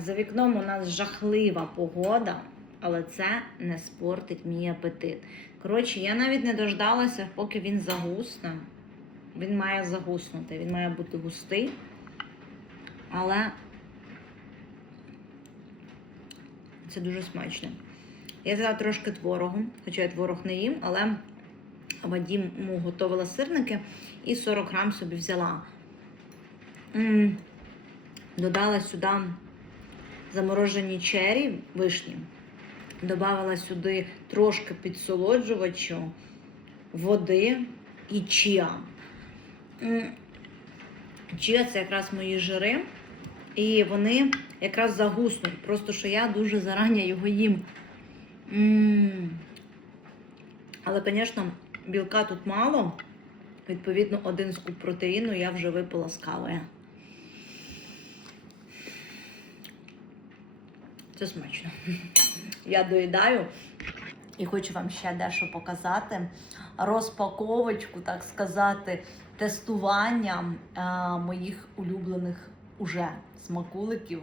За вікном у нас жахлива погода, але це не спортить мій апетит. Коротше, я навіть не дождалася, поки він загусне. Він має загуснути, він має бути густий. Але це дуже смачно. Я взяла трошки творогу, хоча я творог не їм, але Вадім йому готувала сирники і 40 грам собі взяла. Додала сюди заморожені чері вишні. Добавила сюди трошки підсолоджувачу, води і чіа. Чіа це якраз мої жири. І вони якраз загуснуть. Просто що я дуже зарані його їм. Але, звісно, білка тут мало. Відповідно, один скуп протеїну я вже випила з кави. Це смачно. Я доїдаю і хочу вам ще дещо показати. Розпаковочку, так сказати, тестування е, моїх улюблених уже смакуликів.